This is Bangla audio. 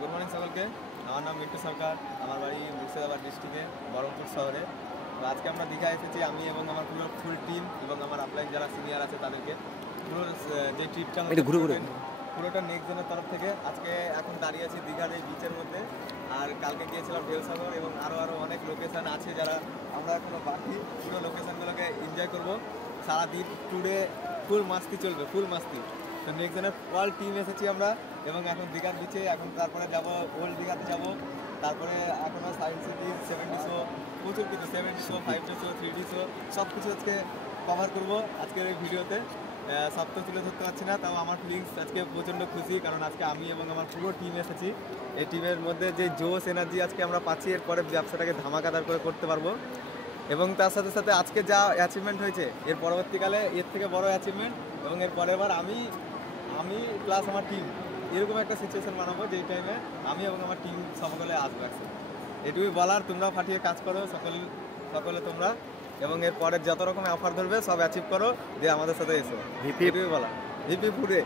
গুড মর্নিং সকলকে। আমার নাম মিন্টু সরকার, আমার বাড়ি মুর্শিদাবাদ ডিস্ট্রিক্টে বহরমপুর শহরে। তো আজকে আমরা দীঘা এসেছি, আমি এবং আমার পুরো ফুল টিম এবং আমার আপলাইন যারা সিনিয়র আছে তাদেরকে। পুরো যে ট্রিপটা পুরোটা নেক্সট জনের তরফ থেকে। আজকে এখন দাঁড়িয়ে আছি দীঘার এই বিচের মধ্যে, আর কালকে গিয়েছিলাম ঢেউসাগর এবং আরও অনেক লোকেশান আছে যারা আমরা এখনও বাকি। পুরো লোকেশানগুলোকে এনজয় করবো। সারাদিন ট্যুরে ফুল মাস্তি চলবে, ফুল মাস্তি। তো নেক্সট জনের অল টিম এসেছি আমরা এবং এখন দীঘার বিচে। এখন তারপরে যাব ওল্ড দীঘাতে যাব, তারপরে এখনও সায়েন্স সিটি 70 শো, প্রচুর কিছু 70 show, 5D show, 3D show সব কিছু আজকে কভার করবো আজকের এই ভিডিওতে। সব তো তুলে ধরতে পারছি না, তাও আমার ফিলিংস আজকে প্রচণ্ড খুশি, কারণ আজকে আমি এবং আমার পুরো টিম এসেছি। এই টিমের মধ্যে যে জোশ এনার্জি আজকে আমরা পাচ্ছি, এরপরে ব্যবসাটাকে ধামাকাদার করে করতে পারবো। এবং তার সাথে সাথে আজকে যা অ্যাচিভমেন্ট হয়েছে, এর পরবর্তীকালে এর থেকে বড় অ্যাচিভমেন্ট এবং এর পরের বার আমি প্লাস আমার টিম এরকম একটা সিচুয়েশন বানাবো যেই টাইমে আমি এবং আমার টিম সকলে আসবো একসাথে। এটুকুই বলার, তোমরাও ফাটিয়ে কাজ করো সকলে তোমরা, এবং এর পরের যত রকমের অফার ধরবে সব অ্যাচিভ করো, দিয়ে আমাদের সাথে এসো। এটুকুই বলা। ভিপি ফুডে